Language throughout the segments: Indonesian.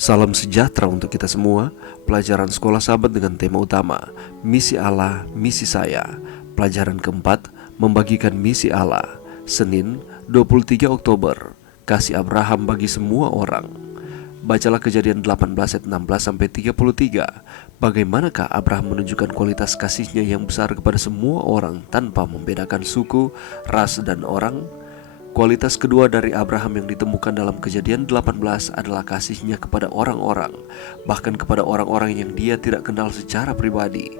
Salam sejahtera untuk kita semua. Pelajaran sekolah sahabat dengan tema utama Misi Allah, Misi Saya. Pelajaran keempat, membagikan misi Allah. Senin 23 Oktober. Kasih Abraham bagi semua orang. Bacalah Kejadian 18 ayat 16 sampai 33. Bagaimanakah Abraham menunjukkan kualitas kasihnya yang besar kepada semua orang tanpa membedakan suku, ras, dan orang? Kualitas kedua dari Abraham yang ditemukan dalam Kejadian 18 adalah kasihnya kepada orang-orang, bahkan kepada orang-orang yang dia tidak kenal secara pribadi.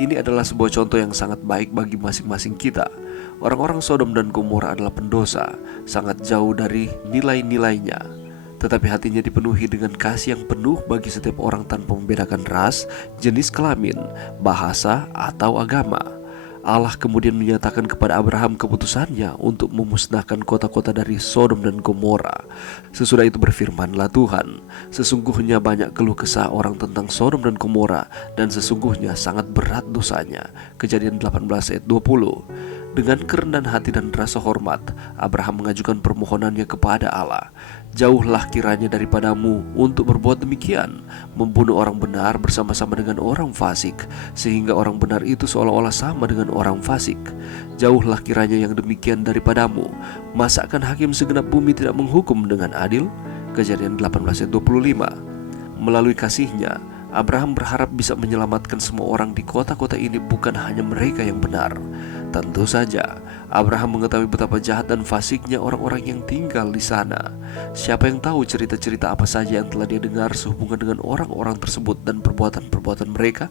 Ini adalah sebuah contoh yang sangat baik bagi masing-masing kita. Orang-orang Sodom dan Gomora adalah pendosa, sangat jauh dari nilai-nilainya. Tetapi hatinya dipenuhi dengan kasih yang penuh bagi setiap orang tanpa membedakan ras, jenis kelamin, bahasa, atau agama. Allah kemudian menyatakan kepada Abraham keputusannya untuk memusnahkan kota-kota dari Sodom dan Gomora. Sesudah itu berfirmanlah Tuhan, sesungguhnya banyak keluh kesah orang tentang Sodom dan Gomora, dan sesungguhnya sangat berat dosanya. Kejadian 18 ayat 20. Dengan kerendahan hati dan rasa hormat, Abraham mengajukan permohonannya kepada Allah. Jauhlah kiranya daripadamu untuk berbuat demikian, membunuh orang benar bersama-sama dengan orang fasik, sehingga orang benar itu seolah-olah sama dengan orang fasik. Jauhlah kiranya yang demikian daripadamu. Masa akan hakim segenap bumi tidak menghukum dengan adil? Kejadian 18 ayat 25. Melalui kasihnya, Abraham berharap bisa menyelamatkan semua orang di kota-kota ini, bukan hanya mereka yang benar. Tentu saja, Abraham mengetahui betapa jahat dan fasiknya orang-orang yang tinggal di sana. Siapa yang tahu cerita-cerita apa saja yang telah dia dengar sehubungan dengan orang-orang tersebut dan perbuatan-perbuatan mereka?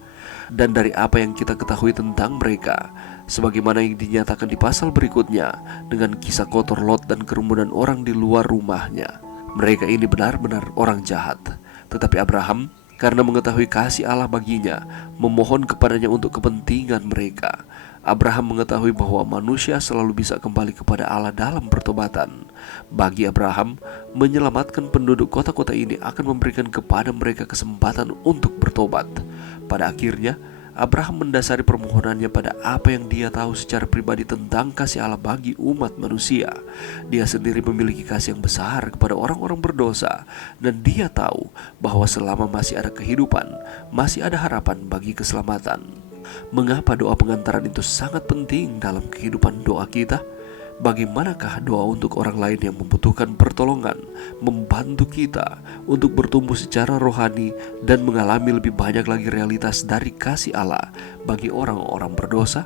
Dan dari apa yang kita ketahui tentang mereka, sebagaimana yang dinyatakan di pasal berikutnya, dengan kisah kotor Lot dan kerumunan orang di luar rumahnya. Mereka ini benar-benar orang jahat. Tetapi Abraham, karena mengetahui kasih Allah baginya, memohon kepadanya untuk kepentingan mereka. Abraham mengetahui bahwa manusia selalu bisa kembali kepada Allah dalam pertobatan. Bagi Abraham, menyelamatkan penduduk kota-kota ini akan memberikan kepada mereka kesempatan untuk bertobat. Pada akhirnya, Abraham mendasari permohonannya pada apa yang dia tahu secara pribadi tentang kasih Allah bagi umat manusia. Dia sendiri memiliki kasih yang besar kepada orang-orang berdosa, dan dia tahu bahwa selama masih ada kehidupan, masih ada harapan bagi keselamatan. Mengapa doa pengantaran itu sangat penting dalam kehidupan doa kita? Bagaimanakah doa untuk orang lain yang membutuhkan pertolongan, membantu kita untuk bertumbuh secara rohani dan mengalami lebih banyak lagi realitas dari kasih Allah bagi orang-orang berdosa?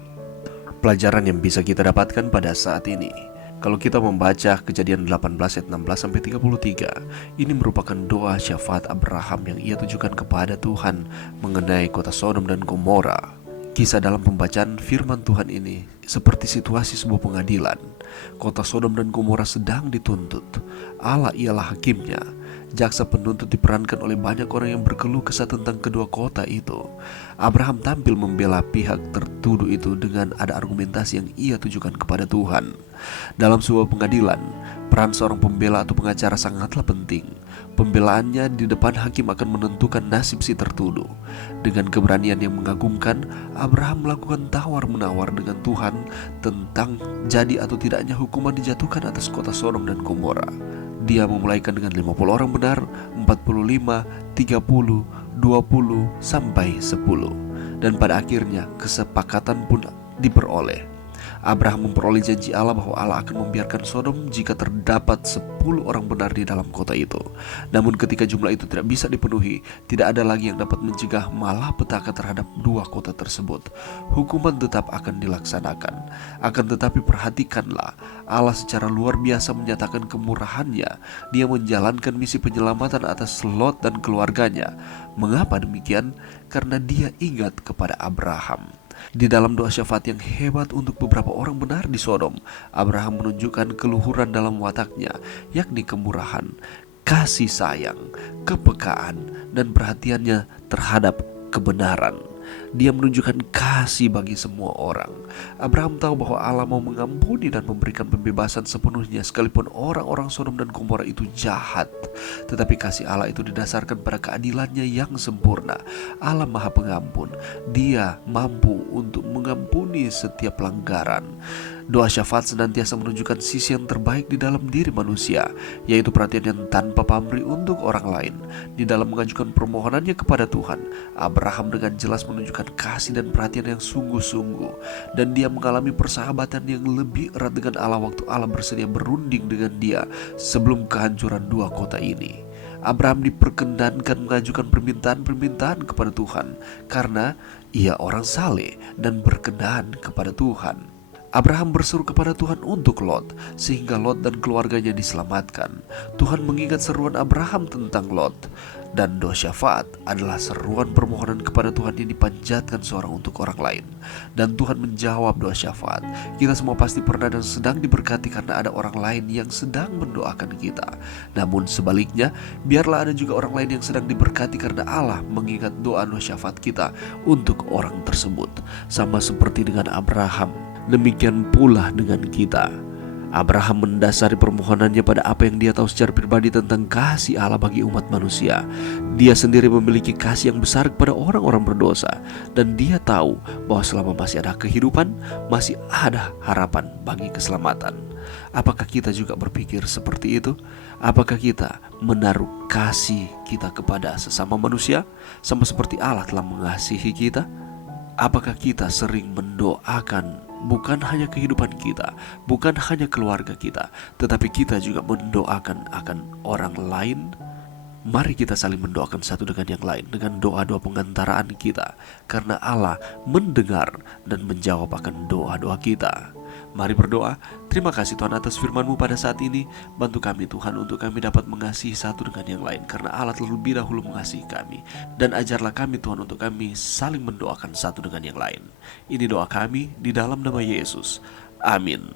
Pelajaran yang bisa kita dapatkan pada saat ini, kalau kita membaca Kejadian 18 ayat 16 sampai 33, ini merupakan doa syafaat Abraham yang ia tujukan kepada Tuhan mengenai kota Sodom dan Gomora. Kisah dalam pembacaan firman Tuhan ini seperti situasi sebuah pengadilan. Kota Sodom dan Gomora sedang dituntut. Allah ialah hakimnya. Jaksa penuntut diperankan oleh banyak orang yang berkeluh kesah tentang kedua kota itu. Abraham tampil membela pihak tertuduh itu dengan ada argumentasi yang ia tujukan kepada Tuhan. Dalam sebuah pengadilan, peran seorang pembela atau pengacara sangatlah penting. Pembelaannya di depan hakim akan menentukan nasib si tertuduh. Dengan keberanian yang mengagumkan, Abraham melakukan tawar-menawar dengan Tuhan tentang jadi atau tidaknya hukuman dijatuhkan atas kota Sodom dan Gomora. Dia memulaikan dengan 50 orang benar, 45, 30, 20, sampai 10. Dan pada akhirnya kesepakatan pun diperoleh. Abraham memperoleh janji Allah bahwa Allah akan membiarkan Sodom jika terdapat 10 orang benar di dalam kota itu. Namun ketika jumlah itu tidak bisa dipenuhi, tidak ada lagi yang dapat mencegah malapetaka terhadap dua kota tersebut. Hukuman tetap akan dilaksanakan. Akan tetapi perhatikanlah, Allah secara luar biasa menyatakan kemurahannya. Dia menjalankan misi penyelamatan atas Lot dan keluarganya. Mengapa demikian? Karena dia ingat kepada Abraham. Di dalam doa syafaat yang hebat untuk beberapa orang benar di Sodom, Abraham menunjukkan keluhuran dalam wataknya, yakni kemurahan, kasih sayang, kepekaan, dan perhatiannya terhadap kebenaran. Dia menunjukkan kasih bagi semua orang. Abraham tahu bahwa Allah mau mengampuni dan memberikan pembebasan sepenuhnya sekalipun orang-orang Sodom dan Gomora itu jahat. Tetapi kasih Allah itu didasarkan pada keadilannya yang sempurna. Allah Maha Pengampun. Dia mampu untuk mengampuni setiap pelanggaran. Doa syafaat senantiasa menunjukkan sisi yang terbaik di dalam diri manusia, yaitu perhatian yang tanpa pamrih untuk orang lain. Di dalam mengajukan permohonannya kepada Tuhan, Abraham dengan jelas menunjukkan kasih dan perhatian yang sungguh-sungguh, dan dia mengalami persahabatan yang lebih erat dengan Allah waktu Allah bersedia berunding dengan dia sebelum kehancuran dua kota ini. Abraham diperkenankan mengajukan permintaan-permintaan kepada Tuhan karena ia orang saleh dan berkenan kepada Tuhan. Abraham berseru kepada Tuhan untuk Lot, sehingga Lot dan keluarganya diselamatkan. Tuhan mengingat seruan Abraham tentang Lot, dan doa syafaat adalah seruan permohonan kepada Tuhan yang dipanjatkan seorang untuk orang lain. Dan Tuhan menjawab doa syafaat. Kita semua pasti pernah dan sedang diberkati karena ada orang lain yang sedang mendoakan kita. Namun sebaliknya, biarlah ada juga orang lain yang sedang diberkati karena Allah mengingat doa syafaat kita untuk orang tersebut. Sama seperti dengan Abraham, demikian pula dengan kita. Abraham mendasari permohonannya pada apa yang dia tahu secara pribadi tentang kasih Allah bagi umat manusia. Dia sendiri memiliki kasih yang besar kepada orang-orang berdosa, dan dia tahu bahwa selama masih ada kehidupan, masih ada harapan bagi keselamatan. Apakah kita juga berpikir seperti itu? Apakah kita menaruh kasih kita kepada sesama manusia sama seperti Allah telah mengasihi kita? Apakah kita sering mendoakan bukan hanya kehidupan kita, bukan hanya keluarga kita, tetapi kita juga mendoakan akan orang lain? Mari kita saling mendoakan satu dengan yang lain dengan doa-doa pengantaraan kita, karena Allah mendengar dan menjawab akan doa-doa kita. Mari berdoa. Terima kasih Tuhan atas firman-Mu pada saat ini. Bantu kami Tuhan untuk kami dapat mengasihi satu dengan yang lain, karena Allah terlebih dahulu mengasihi kami. Dan ajarlah kami Tuhan untuk kami saling mendoakan satu dengan yang lain. Ini doa kami di dalam nama Yesus. Amin.